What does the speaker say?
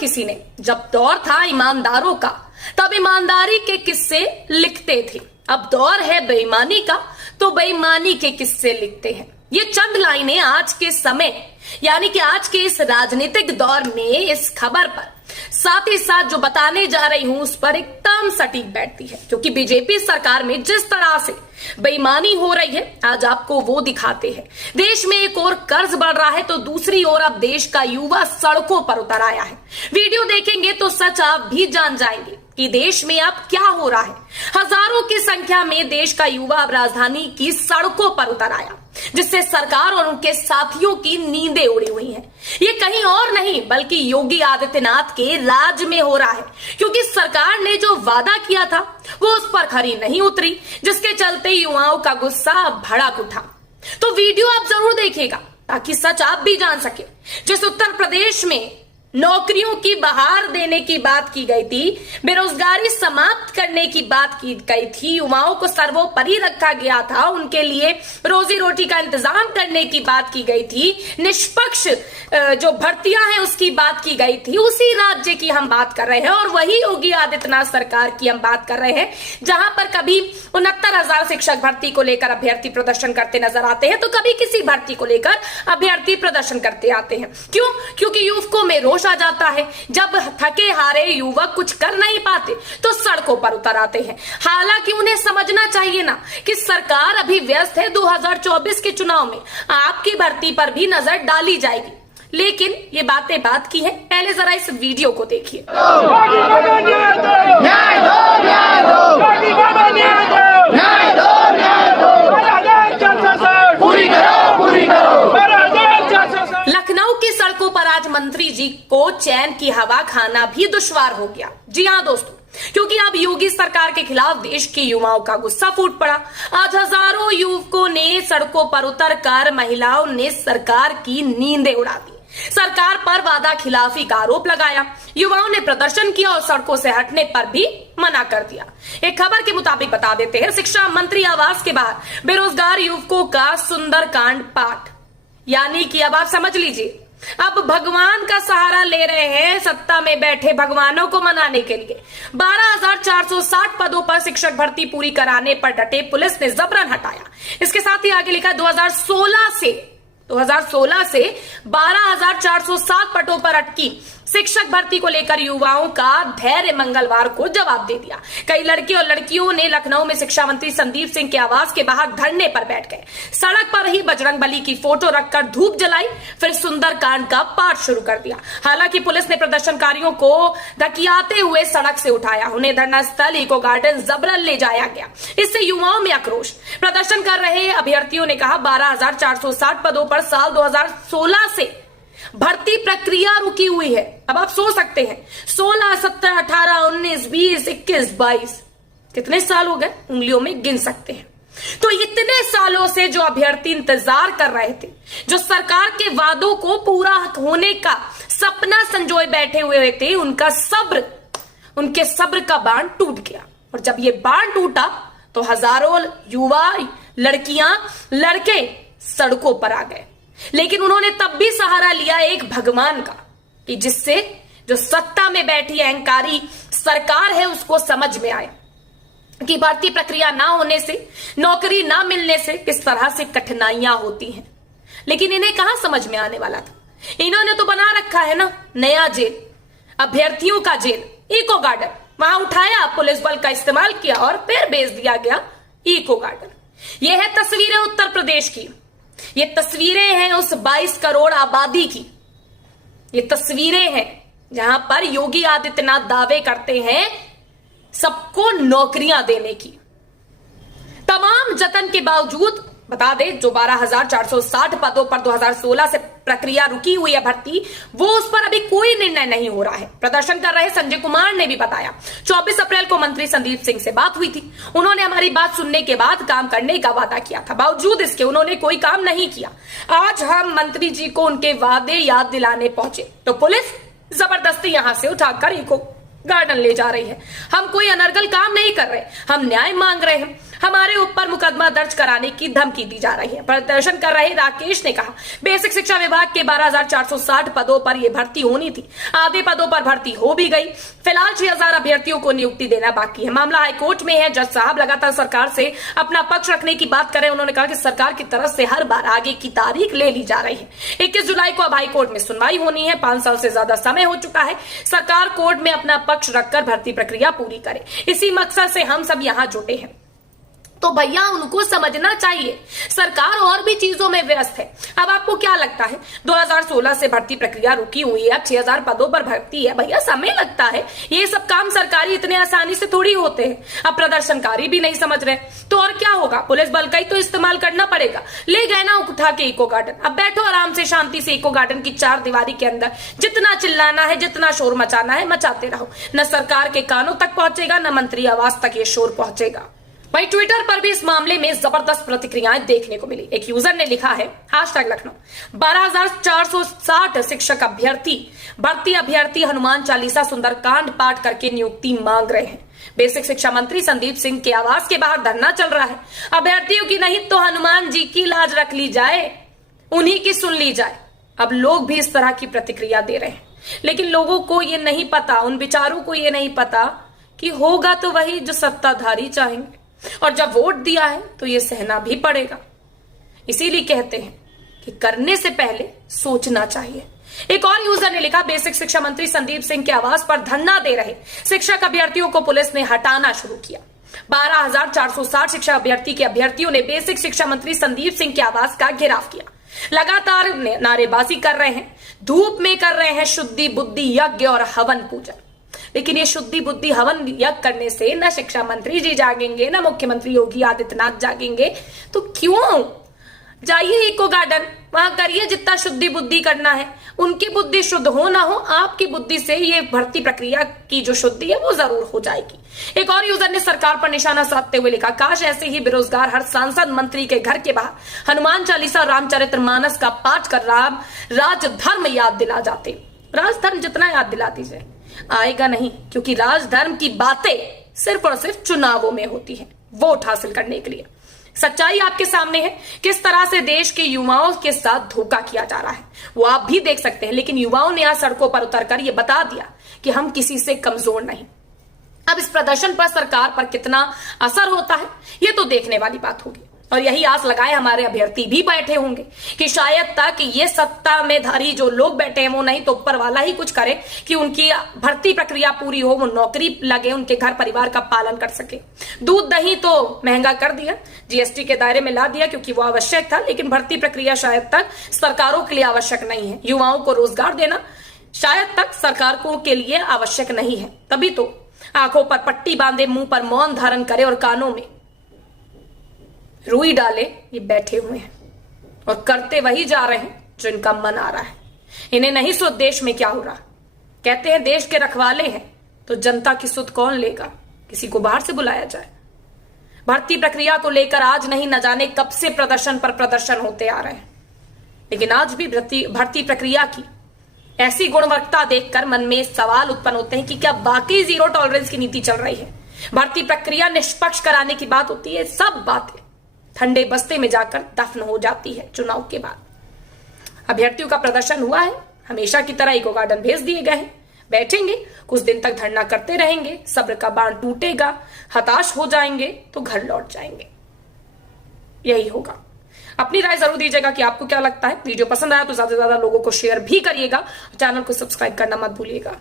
किसी ने। जब दौर था ईमानदारों का तब ईमानदारी के किस्से लिखते थे, अब दौर है बेईमानी का तो बेईमानी के किस्से लिखते हैं। ये चंद लाइनें आज के समय यानी कि आज के इस राजनीतिक दौर में इस खबर पर साथ ही साथ जो बताने जा रही हूं उस पर एकदम सटीक बैठती है, क्योंकि बीजेपी सरकार में जिस तरह से बेईमानी हो रही है आज आपको वो दिखाते हैं। देश में एक और कर्ज बढ़ रहा है तो दूसरी ओर अब देश का युवा सड़कों पर उतर आया है। वीडियो देखेंगे तो सच आप भी जान जाएंगे कि देश में अब क्या हो रहा है। हजारों की संख्या में देश का युवा अब राजधानी की सड़कों पर उतर आया, जिससे सरकार और उनके साथियों की नींदें उड़ी हुई हैं। ये कहीं और नहीं बल्कि योगी आदित्यनाथ के राज में हो रहा है, क्योंकि सरकार ने जो वादा किया था वो उस पर खरी नहीं उतरी, जिसके चलते युवाओं का गुस्सा भड़क उठा। तो वीडियो आप जरूर देखिएगा ताकि सच आप भी जान सके। जिस उत्तर प्रदेश में नौकरियों की बहार देने की बात की गई थी, बेरोजगारी समाप्त करने की बात की गई थी, युवाओं को सर्वोपरि रखा गया था, उनके लिए रोजी रोटी का इंतजाम करने की बात की गई थी, निष्पक्ष जो भर्तियां हैं उसकी बात की गई थी, उसी राज्य की हम बात कर रहे हैं और वही योगी आदित्यनाथ सरकार की हम बात कर रहे हैं, जहां पर कभी 69,000 शिक्षक भर्ती को लेकर अभ्यर्थी प्रदर्शन करते नजर आते हैं तो कभी किसी भर्ती को लेकर अभ्यर्थी प्रदर्शन करते आते हैं। क्यों? क्योंकि युवकों में रोष आ जाता है। जब थके हारे युवक कुछ कर नहीं पाते तो सड़कों पर उतर आते हैं। हालांकि उन्हें समझना चाहिए ना कि सरकार अभी व्यस्त है, 2024 के चुनाव में आपकी भर्ती पर भी नजर डाली जाएगी। लेकिन ये बातें बात की है, पहले जरा इस वीडियो को देखिए। लखनऊ की सड़कों पर आज मंत्री जी को चैन की हवा खाना भी दुश्वार हो गया। जी हाँ दोस्तों, क्योंकि अब योगी सरकार के खिलाफ देश के युवाओं का गुस्सा फूट पड़ा। आज हजारों युवकों ने सड़कों पर उतरकर महिलाओं ने सरकार की नींदें उड़ा दी, सरकार पर वादा खिलाफी का आरोप लगाया। युवाओं ने प्रदर्शन किया और सड़कों से हटने पर भी मना कर दिया। एक खबर के मुताबिक बता देते हैं, शिक्षा मंत्री आवास के बाहर बेरोजगार युवकों का सुंदरकांड पाठ, यानी कि अब आप समझ लीजिए, अब भगवान का सहारा ले रहे हैं सत्ता में बैठे भगवानों को मनाने के लिए। 12,460 पदों पर शिक्षक भर्ती पूरी कराने पर डटे पुलिस ने जबरन हटाया। इसके साथ ही आगे लिखा 2016 से 12,460 पदों पर अटकी शिक्षक भर्ती को लेकर युवाओं का धैर्य मंगलवार को जवाब दे दिया। कई लड़के और लड़कियों ने लखनऊ में शिक्षा मंत्री संदीप सिंह के आवास के बाहर धरने पर बैठ गए। सड़क पर ही बजरंगबली की फोटो रखकर धूप जलाई, फिर सुंदरकांड का पाठ शुरू कर दिया। हालांकि पुलिस ने प्रदर्शनकारियों को धकियाते हुए सड़क से उठाया, उन्हें धरना स्थल इको गार्डन जबरन ले जाया गया। इससे युवाओं में आक्रोश। प्रदर्शन कर रहे अभ्यर्थियों ने कहा 12,460 पदों पर साल 2016 से भर्ती प्रक्रिया रुकी हुई है। अब आप सोच सकते हैं 16, 17, 18, 19, 20, 21, 22 कितने साल हो गए, उंगलियों में गिन सकते हैं। तो इतने सालों से जो अभ्यर्थी इंतजार कर रहे थे, जो सरकार के वादों को पूरा होने का सपना संजोए बैठे हुए थे, उनके सब्र का बांध टूट गया। और जब ये बांध टूटा तो हजारों युवा, लड़कियां, लड़के सड़कों पर आ गए। लेकिन उन्होंने तब भी सहारा लिया एक भगवान का, कि जिससे जो सत्ता में बैठी अहंकारी सरकार है उसको समझ में आया कि भर्ती प्रक्रिया ना होने से, नौकरी ना मिलने से किस तरह से कठिनाइयां होती हैं। लेकिन इन्हें कहां समझ में आने वाला था। इन्होंने तो बना रखा है ना नया जेल, अभ्यर्थियों का जेल, इको गार्डन। वहां उठाया, पुलिस बल का इस्तेमाल किया और फिर भेज दिया गया इको गार्डन। यह है तस्वीरें उत्तर प्रदेश की। ये तस्वीरें हैं उस 22 करोड़ आबादी की। ये तस्वीरें हैं जहां पर योगी आदित्यनाथ दावे करते हैं सबको नौकरियां देने की। तमाम जतन के बावजूद बता दें, जो 12,460 पदों पर 2016 से प्रक्रिया रुकी हुई है भर्ती, वो उस पर अभी कोई निर्णय नहीं हो रहा है। प्रदर्शन कर रहे संजय कुमार ने भी बताया 24 अप्रैल को मंत्री संदीप सिंह से बात हुई थी। उन्होंने हमारी बात सुनने के बाद काम करने का वादा किया था, बावजूद इसके उन्होंने कोई काम नहीं किया। आज हम मंत्री जी को उनके वादे याद दिलाने पहुंचे तो पुलिस जबरदस्ती यहां से उठाकर इको गार्डन ले जा रही है। हम कोई अनर्गल काम नहीं कर रहे, हम न्याय मांग रहे हैं। हमारे ऊपर मुकदमा दर्ज कराने की धमकी दी जा रही है। प्रदर्शन कर रहे राकेश ने कहा, बेसिक शिक्षा विभाग के 12,460 पदों पर यह भर्ती होनी थी, आधे पदों पर भर्ती हो भी गई। फिलहाल 6,000 अभ्यर्थियों को नियुक्ति देना बाकी है। मामला हाईकोर्ट में है। जज साहब लगातार सरकार से अपना पक्ष रखने की बात कर रहे हैं। उन्होंने कहा कि सरकार की तरफ से हर बार आगे की तारीख ले ली जा रही है। 21 जुलाई को अब हाईकोर्ट में सुनवाई होनी है। 5 साल से ज्यादा समय हो चुका है। सरकार कोर्ट में अपना पक्ष रखकर भर्ती प्रक्रिया पूरी करे, इसी मकसद से हम सब यहां जुटे हैं। तो भैया उनको समझना चाहिए, सरकार और भी चीजों में व्यस्त है। अब आपको क्या लगता है 2016 से भर्ती प्रक्रिया रुकी हुई है, अब 6,000 पदों पर भर्ती है। भैया समय लगता है, ये सब काम सरकारी इतने आसानी से थोड़ी होते हैं। अब प्रदर्शनकारी भी नहीं समझ रहे तो और क्या होगा, पुलिस बल का ही तो इस्तेमाल करना पड़ेगा। ले गए ना उठा के इको गार्डन, अब बैठो आराम से शांति से इको गार्डन की 4 दीवारी के अंदर, जितना चिल्लाना है, जितना शोर मचाना है मचाते रहो। न सरकार के कानों तक पहुंचेगा, न मंत्री आवास तक ये शोर पहुंचेगा। वहीं ट्विटर पर भी इस मामले में जबरदस्त प्रतिक्रियाएं देखने को मिली। एक यूजर ने लिखा है #लखनऊ 12,460 शिक्षक अभ्यर्थी भर्ती अभ्यर्थी हनुमान चालीसा सुंदरकांड पाठ करके नियुक्ति मांग रहे हैं। बेसिक शिक्षा मंत्री संदीप सिंह के आवास के बाहर धरना चल रहा है। अभ्यर्थियों की नहीं तो हनुमान जी की लाज रख ली जाए, उन्हीं की सुन ली जाए। अब लोग भी इस तरह की प्रतिक्रिया दे रहे हैं, लेकिन लोगों को ये नहीं पता, उन विचारों को ये नहीं पता कि होगा तो वही जो सत्ताधारी चाहेंगे, और जब वोट दिया है तो ये सहना भी पड़ेगा। इसीलिए कहते हैं कि करने से पहले सोचना चाहिए। एक और यूजर ने लिखा, बेसिक शिक्षा मंत्री संदीप सिंह के आवास पर धरना दे रहे शिक्षक अभ्यर्थियों को पुलिस ने हटाना शुरू किया। 12,460 शिक्षा अभ्यर्थी के अभ्यर्थियों ने बेसिक शिक्षा मंत्री संदीप सिंह के आवास का घेराव किया। लगातार नारेबाजी कर रहे हैं, धूप में कर रहे हैं शुद्धि बुद्धि यज्ञ और हवन पूजन। लेकिन ये शुद्धि बुद्धि हवन यज्ञ करने से न शिक्षा मंत्री जी जागेंगे, न मुख्यमंत्री योगी आदित्यनाथ जागेंगे। तो क्यों जाइए इको गार्डन, वहां करिए जितना शुद्धि बुद्धि करना है। उनकी बुद्धि शुद्ध हो ना हो, आपकी बुद्धि से ये भर्ती प्रक्रिया की जो शुद्धि है वो जरूर हो जाएगी। एक और यूजर ने सरकार पर निशाना साधते हुए लिखा, काश ऐसे ही बेरोजगार हर सांसद मंत्री के घर के बाहर हनुमान चालीसा रामचरितमानस का पाठ कर राजधर्म याद दिला जाते। राजधर्म जितना याद दिला दीजिए, आएगा नहीं, क्योंकि राजधर्म की बातें सिर्फ और सिर्फ चुनावों में होती है, वोट हासिल करने के लिए। सच्चाई आपके सामने है, किस तरह से देश के युवाओं के साथ धोखा किया जा रहा है वो आप भी देख सकते हैं। लेकिन युवाओं ने आज सड़कों पर उतरकर यह बता दिया कि हम किसी से कमजोर नहीं। अब इस प्रदर्शन पर सरकार पर कितना असर होता है ये तो देखने वाली बात होगी। और यही आस लगाए हमारे अभ्यर्थी भी बैठे होंगे कि शायद तक ये सत्ता में धारी जो लोग बैठे हैं वो नहीं तो ऊपर वाला ही कुछ करे कि उनकी भर्ती प्रक्रिया पूरी हो, वो नौकरी लगे, उनके घर परिवार का पालन कर सके। दूध दही तो महंगा कर दिया, जीएसटी के दायरे में ला दिया क्योंकि वो आवश्यक था, लेकिन भर्ती प्रक्रिया शायद तक सरकारों के लिए आवश्यक नहीं है। युवाओं को रोजगार देना शायद तक सरकारों के लिए आवश्यक नहीं है। तभी तो आंखों पर पट्टी बांधे, मुंह पर मौन धारण करे और कानों में रुई डाले ये बैठे हुए हैं और करते वही जा रहे हैं जो इनका मन आ रहा है। इन्हें नहीं सुध देश में क्या हो रहा। कहते हैं देश के रखवाले हैं तो जनता की सुध कौन लेगा, किसी को बाहर से बुलाया जाए। भर्ती प्रक्रिया को लेकर आज नहीं न जाने कब से प्रदर्शन पर प्रदर्शन होते आ रहे हैं, लेकिन आज भी भर्ती प्रक्रिया की ऐसी गुणवत्ता देखकर मन में सवाल उत्पन्न होते हैं कि क्या वाकई जीरो टॉलरेंस की नीति चल रही है। भर्ती प्रक्रिया निष्पक्ष कराने की बात होती है, सब बातें ठंडे बस्ते में जाकर दफन हो जाती है चुनाव के बाद। अभ्यर्थियों का प्रदर्शन हुआ है, हमेशा की तरह इको गार्डन भेज दिए गए हैं, बैठेंगे कुछ दिन तक धरना करते रहेंगे, सब्र का बांध टूटेगा, हताश हो जाएंगे तो घर लौट जाएंगे। यही होगा। अपनी राय जरूर दीजिएगा कि आपको क्या लगता है। वीडियो पसंद आया तो ज्यादा से ज्यादा लोगों को शेयर भी करिएगा, चैनल को सब्सक्राइब करना मत भूलिएगा।